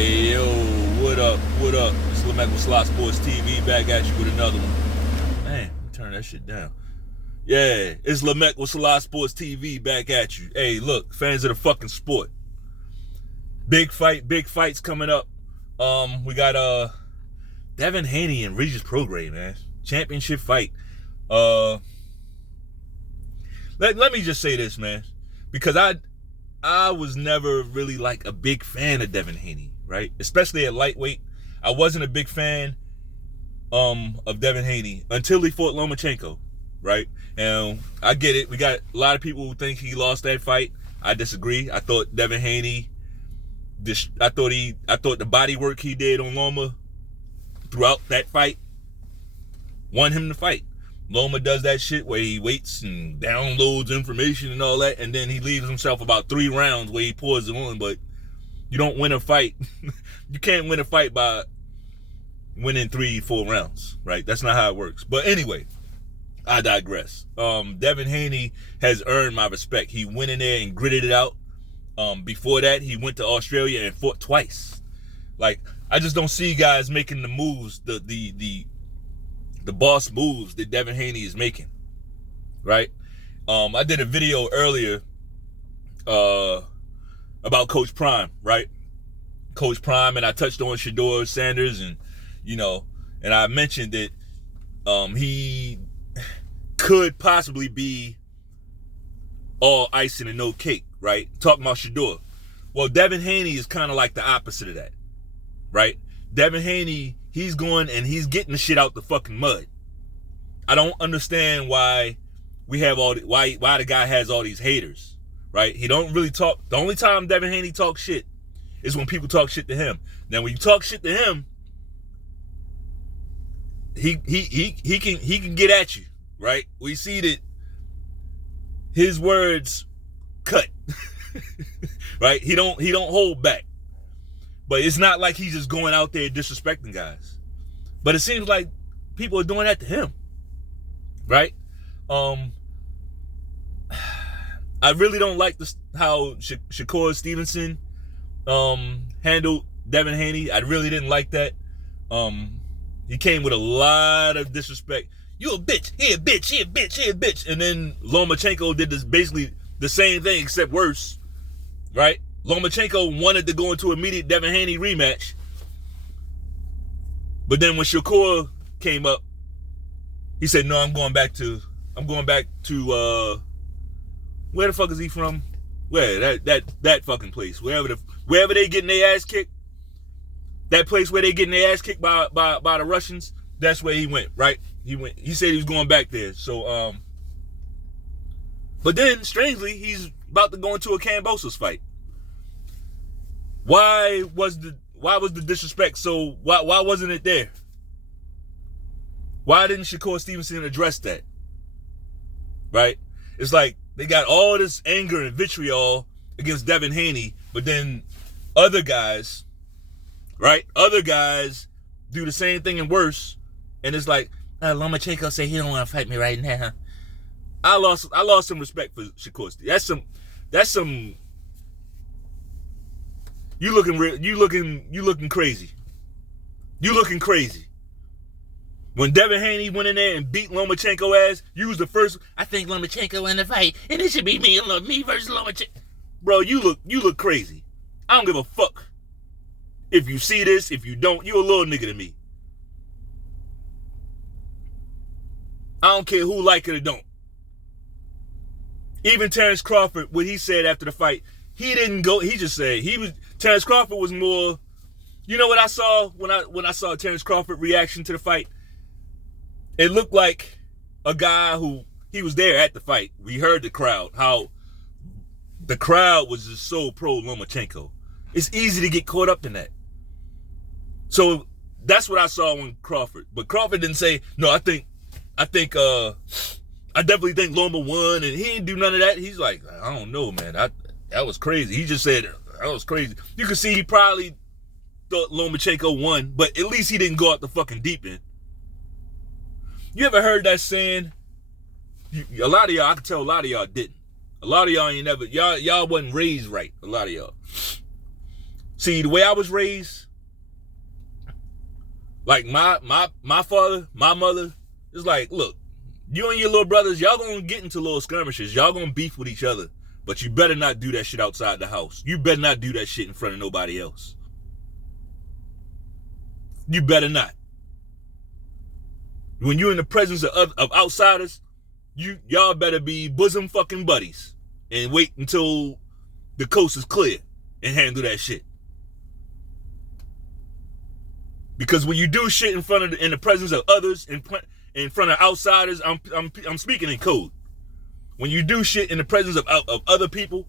Hey yo, what up? What up? It's Lamech with Slot Sports TV back at you with another one. Man, turn that shit down. Yeah, it's Lamech with Slot Sports TV back at you. Hey, look, fans of the fucking sport. Big fights coming up. We got Devin, Haney, and Regis Prograis, man. Championship fight. Let me just say this, man, because I was never really like a big fan of Devin Haney, right? Especially at lightweight. I wasn't a big fan of Devin Haney until he fought Lomachenko, right? And I get it. We got a lot of people who think he lost that fight. I disagree. I thought Devin Haney, I thought the body work he did on Loma throughout that fight won him the fight. Loma does that shit where he waits and downloads information and all that, and then he leaves himself about 3 rounds where he pours it on, but you don't win a fight. You can't win a fight by winning 3-4 rounds, right? That's not how it works. But anyway, I digress. Devin Haney has earned my respect. He went in there and gritted it out. Before that, he went to Australia and fought twice. Like, I just don't see guys making the moves, the boss moves that Devin Haney is making, right? I did a video earlier about Coach Prime, right? Coach Prime, and I touched on Shedeur Sanders, and and I mentioned that he could possibly be all icing and no cake, right? Talking about Shedeur. Well, Devin Haney is kind of like the opposite of that, right? Devin Haney, he's going and he's getting the shit out the fucking mud. I don't understand why we have why the guy has all these haters, right? He don't really talk. The only time Devin Haney talks shit is when people talk shit to him. Now, when you talk shit to him, he can get at you, right? We see that his words cut, right? He don't hold back. But it's not like he's just going out there disrespecting guys. But it seems like people are doing that to him, right? I really don't like how Shakur Stevenson handled Devin Haney. I really didn't like that. He came with a lot of disrespect. You a bitch, he a bitch, he a bitch, he a bitch. And then Lomachenko did this basically the same thing except worse, right? Lomachenko wanted to go into an immediate Devin Haney rematch. But then when Shakur came up, he said, no, I'm going back to where the fuck is he from? Where? That fucking place. Wherever they getting their ass kicked, that place where they getting their ass kicked by the Russians, that's where he went, right? He said he was going back there. So but then strangely, he's about to go into a Kambosos fight. Why was the disrespect so why wasn't it there? Why didn't Shakur Stevenson address that? Right? It's like they got all this anger and vitriol against Devin Haney, but then other guys, right? Other guys do the same thing and worse, and it's like Lomachenko said he don't want to fight me right now. I lost some respect for Shakur. That's some. You looking crazy. You looking crazy. When Devin Haney went in there and beat Lomachenko ass, you was the first. I think Lomachenko win the fight, and it should be me versus Lomachenko. Bro, you look crazy. I don't give a fuck if you see this. If you don't, you a little nigga to me. I don't care who like it or don't. Even Terrence Crawford, what he said after the fight, he didn't go. He just said Terrence Crawford was more. You know what I saw when I saw Terrence Crawford reaction to the fight? It looked like a guy who he was there at the fight. We heard the crowd, how the crowd was just so pro Lomachenko. It's easy to get caught up in that. So that's what I saw when Crawford. But Crawford didn't say, no, I definitely think Loma won, and he didn't do none of that. He's like, I don't know, man. That was crazy. He just said that was crazy. You can see he probably thought Lomachenko won, but at least he didn't go out the fucking deep end. You ever heard that saying? A lot of y'all, I can tell a lot of y'all didn't. A lot of y'all ain't never, y'all wasn't raised right. A lot of y'all. See, the way I was raised, like my father, my mother, it's like, look, you and your little brothers, y'all gonna get into little skirmishes. Y'all gonna beef with each other. But you better not do that shit outside the house. You better not do that shit in front of nobody else. You better not. When you're in the presence of outsiders, y'all better be bosom fucking buddies and wait until the coast is clear and handle that shit. Because when you do shit in the presence of others, in front of outsiders, I'm speaking in code. When you do shit in the presence of other people,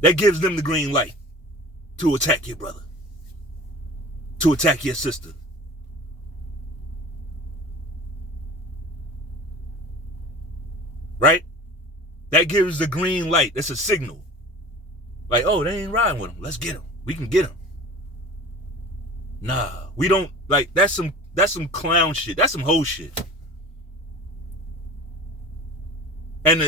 that gives them the green light to attack your brother, to attack your sister. Right? That gives the green light. That's a signal. Like, oh, they ain't riding with him. Let's get him. We can get him. Nah, we don't, like, that's some clown shit. That's some hoe shit. And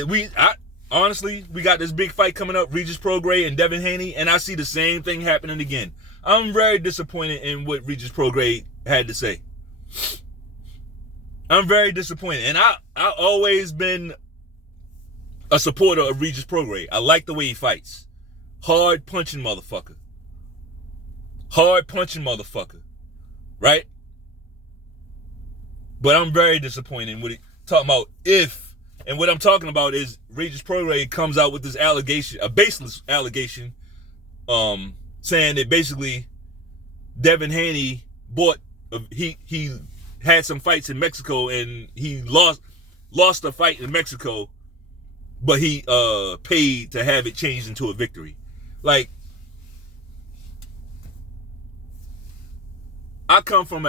honestly, we got this big fight coming up, Regis Prograis and Devin Haney, and I see the same thing happening again. I'm very disappointed in what Regis Prograis had to say. I'm very disappointed. And I always been a supporter of Regis Prograis. I like the way he fights. Hard punching motherfucker. Hard punching motherfucker. Right? But I'm very disappointed in what he talking about. And what I'm talking about is Regis Prograis comes out with this allegation, a baseless allegation, saying that basically Devin Haney he had some fights in Mexico and he lost a fight in Mexico, but he paid to have it changed into a victory. Like, I come from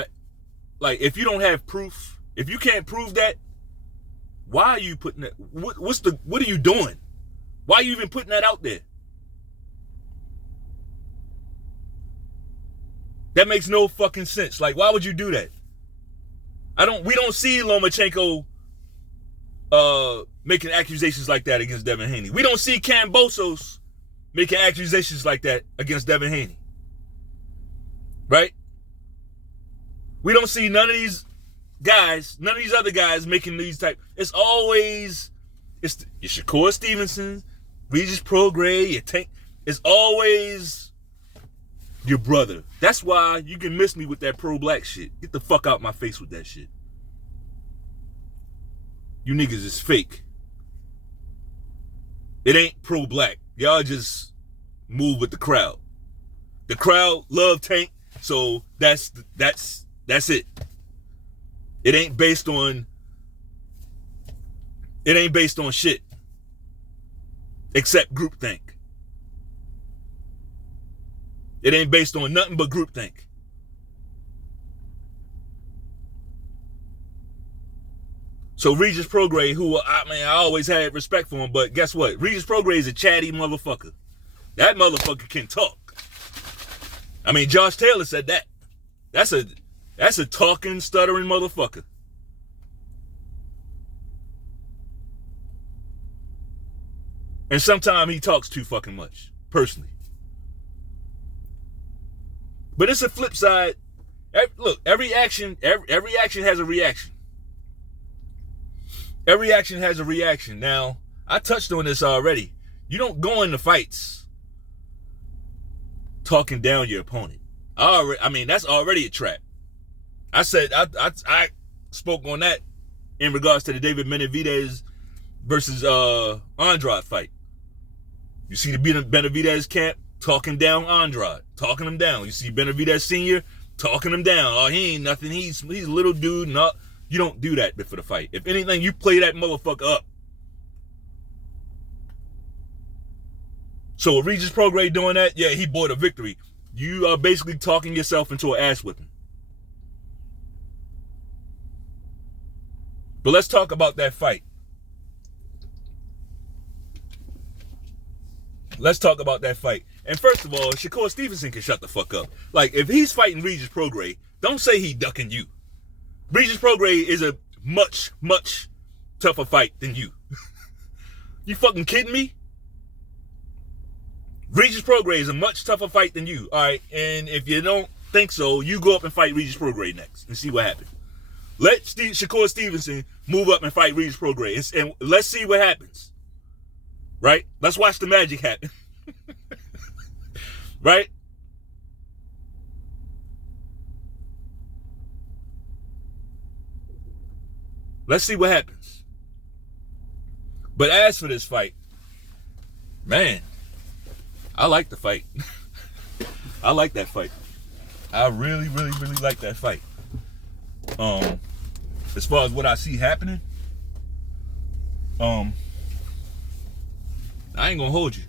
if you don't have proof, if you can't prove that, why are you putting that? What are you doing? Why are you even putting that out there? That makes no fucking sense. Like, why would you do that? We don't see Lomachenko making accusations like that against Devin Haney. We don't see Kambosos making accusations like that against Devin Haney. Right? We don't see none of these guys, none of these other guys making these type. It's always, it's Shakur Stevenson, Regis Prograis, your Tank. It's always your brother. That's why you can miss me with that pro-black shit. Get the fuck out my face with that shit. You niggas is fake. It ain't pro-black. Y'all just move with the crowd. The crowd love Tank, so that's it. It ain't based on shit except groupthink. It ain't based on nothing but groupthink. So Regis Prograis, who I always had respect for him, but guess what? Regis Prograis is a chatty motherfucker. That motherfucker can talk. I mean, Josh Taylor said that. That's a talking, stuttering motherfucker. And sometimes he talks too fucking much, personally. But it's a flip side. Look, every action has a reaction. Every action has a reaction. Now, I touched on this already. You don't go into fights talking down your opponent. That's already a trap. I said I spoke on that in regards to the David Benavidez versus Andrade fight. You see the Benavidez camp talking down Andrade, talking him down. You see Benavidez Sr. talking him down. Oh, he ain't nothing. He's a little dude. No, you don't do that before the fight. If anything, you play that motherfucker up. So with Regis Prograis doing that, yeah, he bought a victory. You are basically talking yourself into an ass whipping. But let's talk about that fight. Let's talk about that fight. And first of all, Shakur Stevenson can shut the fuck up. Like, if he's fighting Regis Prograis, don't say he ducking you. Regis Prograis is a much, much tougher fight than you. You fucking kidding me? Regis Prograis is a much tougher fight than you. All right, and if you don't think so, you go up and fight Regis Prograis next and see what happens. Let Shakur Stevenson move up and fight Regis Prograis, and let's see what happens. Right? Let's watch the magic happen. Right? Let's see what happens. But as for this fight, man, I like the fight. I like that fight. I really, really, really like that fight. As far as what I see happening, I ain't gonna hold you.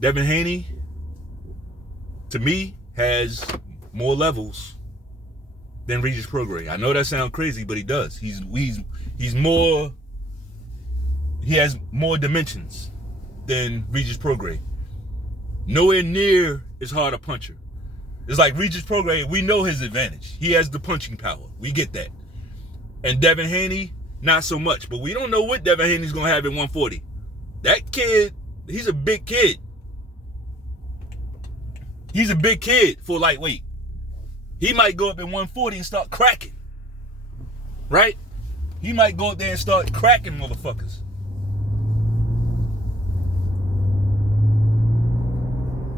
Devin Haney, to me, has more levels than Regis Prograis. I know that sounds crazy, but he does. He's more. He has more dimensions than Regis Prograis. Nowhere near as hard a puncher. It's like Regis Prograis, we know his advantage. He has the punching power. We get that. And Devin Haney, not so much. But we don't know what Devin Haney's going to have at 140. That kid, he's a big kid. He's a big kid for lightweight. He might go up at 140 and start cracking. Right? He might go up there and start cracking motherfuckers.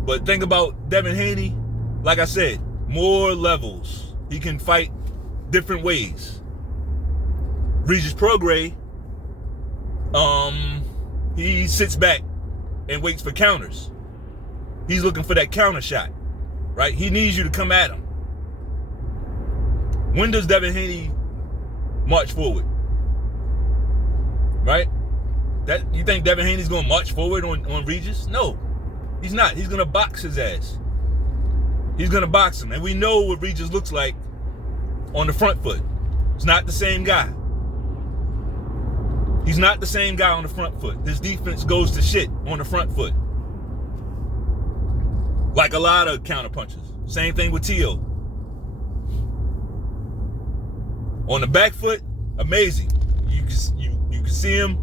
But think about Devin Haney, like I said, more levels. He can fight different ways. Regis Prograis, he sits back and waits for counters. He's looking for that counter shot, right? He needs you to come at him. When does Devin Haney march forward? Right? You think Devin Haney's gonna march forward on Regis? No. He's not. He's going to box his ass. He's going to box him. And we know what Regis looks like on the front foot. It's not the same guy. He's not the same guy on the front foot. His defense goes to shit on the front foot. Like a lot of counter punches. Same thing with T.O. On the back foot, amazing. You can see him.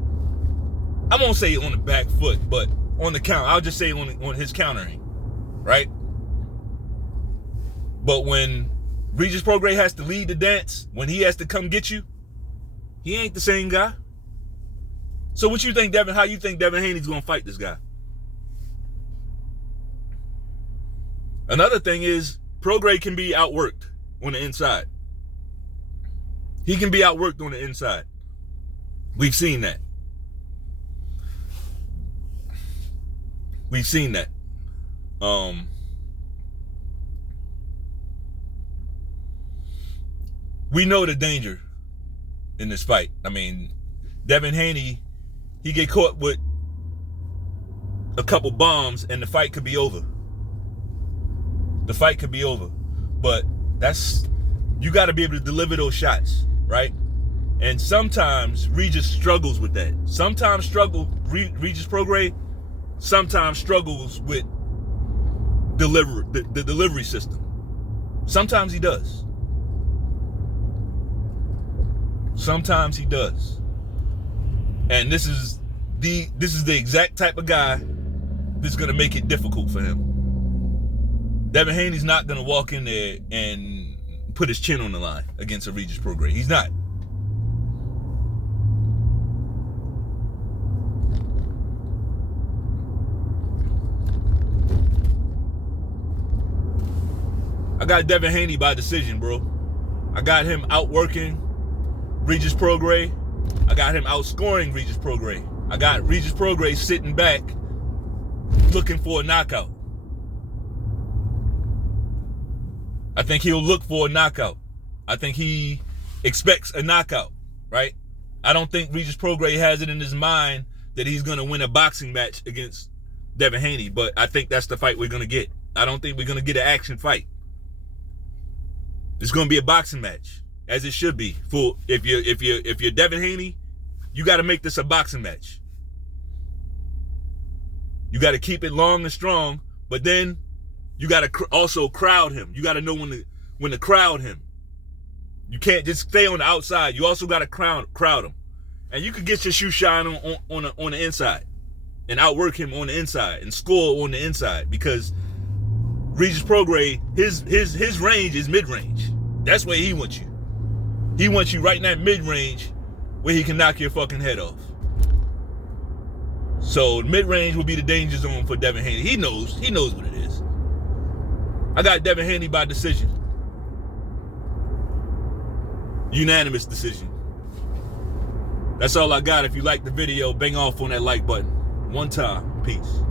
I won't say on the back foot, but on the count, I'll just say on his countering, right? But when Regis Prograis has to lead the dance, when he has to come get you, he ain't the same guy. So what you think, Devin? How you think Devin Haney's gonna fight this guy? Another thing is Prograis can be outworked on the inside. He can be outworked on the inside. We've seen that. We've seen that. We know the danger in this fight. I mean, Devin Haney, he get caught with a couple bombs and the fight could be over. The fight could be over. But you got to be able to deliver those shots, right? And sometimes Regis struggles with that. Sometimes Regis Prograis sometimes struggles with the delivery system. Sometimes he does. Sometimes he does. And this is the exact type of guy that's gonna make it difficult for him. Devin Haney's not gonna walk in there and put his chin on the line against a Regis Prograis. He's not. I got Devin Haney by decision, bro. I got him outworking Regis Prograis. I got him outscoring Regis Prograis. I got Regis Prograis sitting back looking for a knockout. I think he'll look for a knockout. I think he expects a knockout, right? I don't think Regis Prograis has it in his mind that he's going to win a boxing match against Devin Haney, but I think that's the fight we're going to get. I don't think we're going to get an action fight. It's going to be a boxing match, as it should be. If you're Devin Haney, you got to make this a boxing match. You got to keep it long and strong, but then you got to also crowd him. You got to know when to crowd him. You can't just stay on the outside. You also got to crowd him. And you could get your shoe shine on the inside and outwork him on the inside and score on the inside, because Regis Prograis, his range is mid-range. That's where he wants you. He wants you right in that mid-range where he can knock your fucking head off. So mid-range will be the danger zone for Devin Haney. He knows what it is. I got Devin Haney by decision. Unanimous decision. That's all I got. If you like the video, bang off on that like button. One time. Peace.